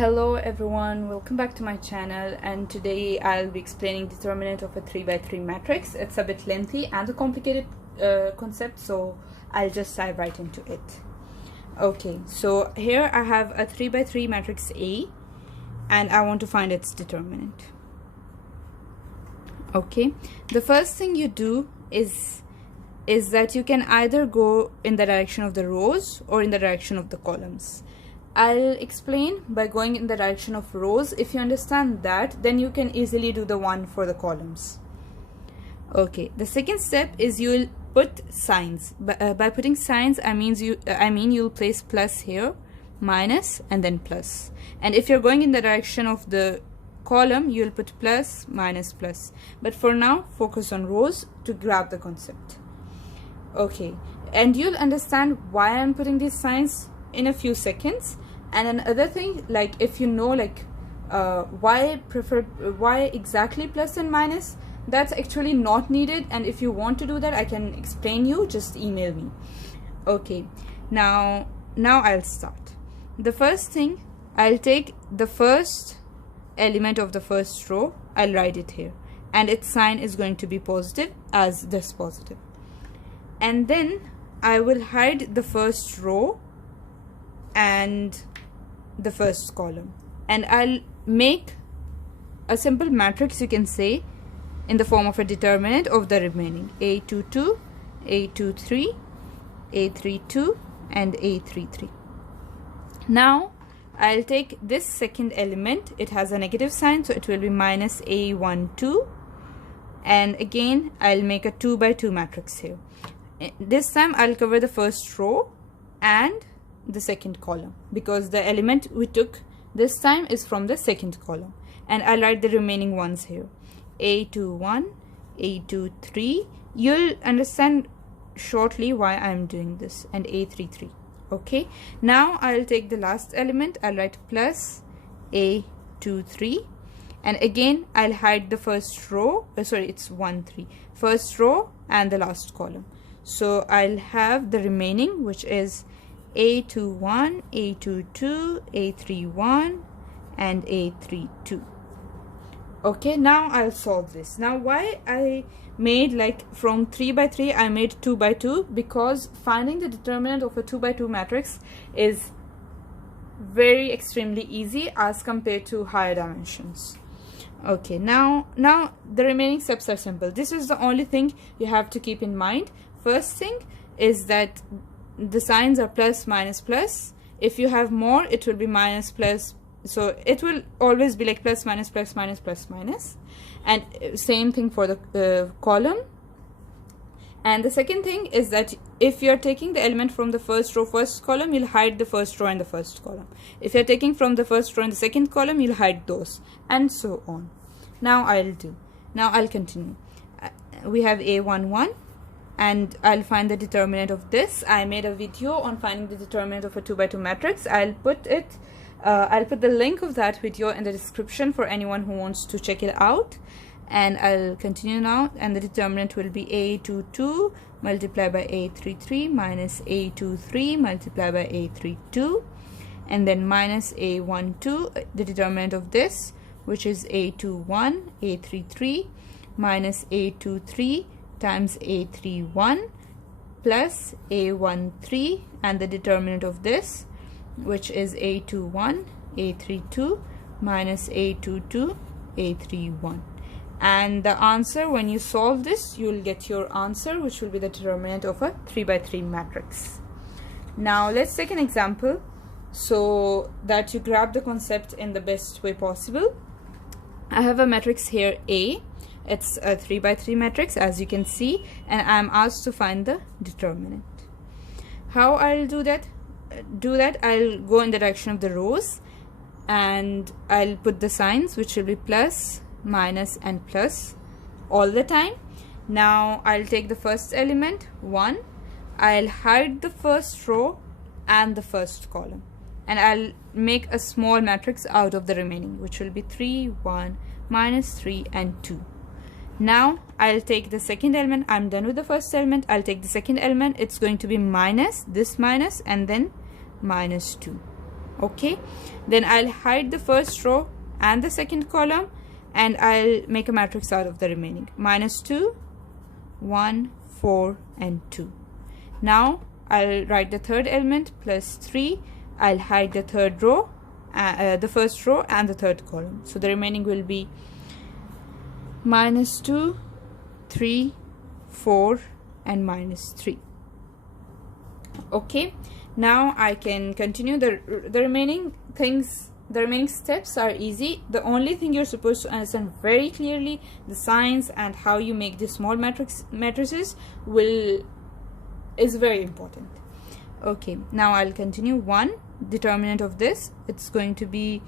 Hello everyone, welcome back to my channel, and today I'll be explaining determinant of a 3x3 matrix. It's a bit lengthy and a complicated concept, so I'll just dive right into it. Okay, so here I have a 3x3 matrix A and I want to find its determinant. Okay, the first thing you do is that you can either go in the direction of the rows or in the direction of the columns. I'll explain by going in the direction of rows. If you understand that, then you can easily do the one for the columns. Okay, the second step is you'll put signs. By putting signs, I mean you'll place plus here, minus, and then plus. And if you're going in the direction of the column, you'll put plus, minus, plus. But for now, focus on rows to grab the concept. Okay, and you'll understand why I'm putting these signs in a few seconds. And another thing, like if you know why exactly plus and minus, that's actually not needed, and if you want to do that I can explain you, just email me. Okay, now I'll start. The first thing, I'll take the first element of the first row, I'll write it here, and its sign is going to be positive as this positive, and then I will hide the first row and the first column, and I'll make a simple matrix, you can say, in the form of a determinant of the remaining A22, A23, A32 and A33. Now I'll take this second element, it has a negative sign, so it will be minus A12, and again I'll make a 2 by 2 matrix here. This time I'll cover the first row and the second column, because the element we took this time is from the second column, and I'll write the remaining ones here, A21, A23. You'll understand shortly why I'm doing this, and A33. Okay, now I'll take the last element, I'll write plus A23, and again I'll hide the first row, it's 1 3, first row and the last column, so I'll have the remaining, which is A21, A22, A31 and A32. Okay, now I'll solve this. Now why I made from 3 by 3 I made 2 by 2, because finding the determinant of a 2 by 2 matrix is very extremely easy as compared to higher dimensions. Okay, now the remaining steps are simple. This is the only thing you have to keep in mind. First thing is that the signs are plus, minus, plus. If you have more, it will be minus, plus, so it will always be like plus, minus, plus, minus, plus, minus, and same thing for the column. And the second thing is that if you're taking the element from the first row, first column, you'll hide the first row and the first column. If you're taking from the first row and the second column, you'll hide those, and so on. Now I'll continue. We have A11, and I'll find the determinant of this. I made a video on finding the determinant of a 2 by 2 matrix. I'll put the link of that video in the description for anyone who wants to check it out. And I'll continue now, and the determinant will be A22 multiplied by A33 minus A23 multiplied by A32, and then minus A12, the determinant of this, which is A21, A33 minus A23 times A31 plus A13, and the determinant of this, which is A21, A32 minus A22, A31. And the answer, when you solve this, you'll get your answer, which will be the determinant of a 3 by 3 matrix. Now let's take an example so that you grab the concept in the best way possible. I have a matrix here A. It's a 3 by 3 matrix, as you can see, and I'm asked to find the determinant. How I'll do that? I'll go in the direction of the rows, and I'll put the signs, which will be plus, minus and plus all the time. Now I'll take the first element 1, I'll hide the first row and the first column, and I'll make a small matrix out of the remaining, which will be 3, 1, minus 3 and 2. Now I'll take the second element. I'm done with the first element. I'll take the second element. It's going to be minus, this minus, and then minus 2. Okay, then I'll hide the first row and the second column, and I'll make a matrix out of the remaining. -2, 1, 4, and 2. Now I'll write the third element +3. I'll hide the third row, the first row and the third column. So the remaining will be -2, 3, 4, and -3. Okay, now I can continue. The remaining things, the remaining steps are easy. The only thing you're supposed to understand very clearly, the signs and how you make these small matrices is very important. Okay, now I'll continue. 1, determinant of this, it's going to be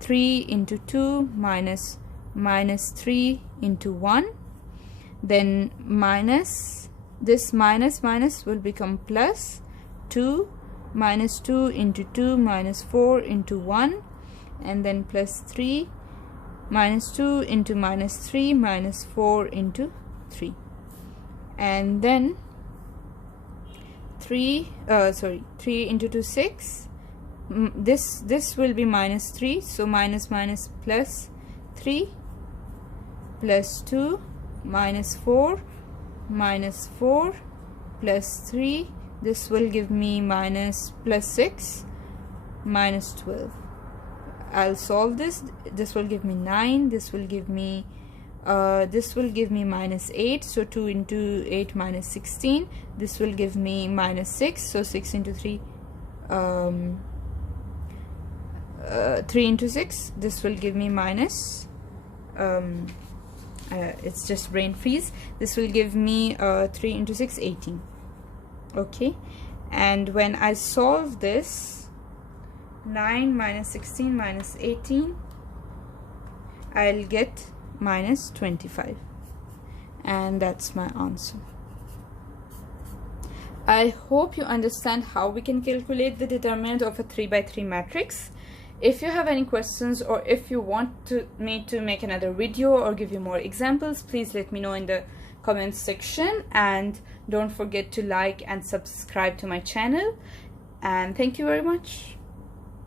3 into 2 minus -3 into 1. Then minus, this minus will become plus 2, -2 into 2 minus 4 into 1, and then +3, -2 into -3 minus 4 into 3, and then 3 into 2, 6. This will be -3, so minus plus 3 plus 2 -4 plus 3. This will give me +6 -12. I'll solve this. This will give me 9. This will give me -8. So 2 into 8 -16. This will give me -6. So 6 into 3. 3 into 6. This will give me minus. It's just brain freeze. This will give me 3 into 6, 18. Okay, and when I solve this, 9 minus 16 minus 18, I'll get -25, and that's my answer. I hope you understand how we can calculate the determinant of a 3 by 3 matrix. If you have any questions, or if you want me to make another video or give you more examples, please let me know in the comments section, and don't forget to like and subscribe to my channel, and thank you very much.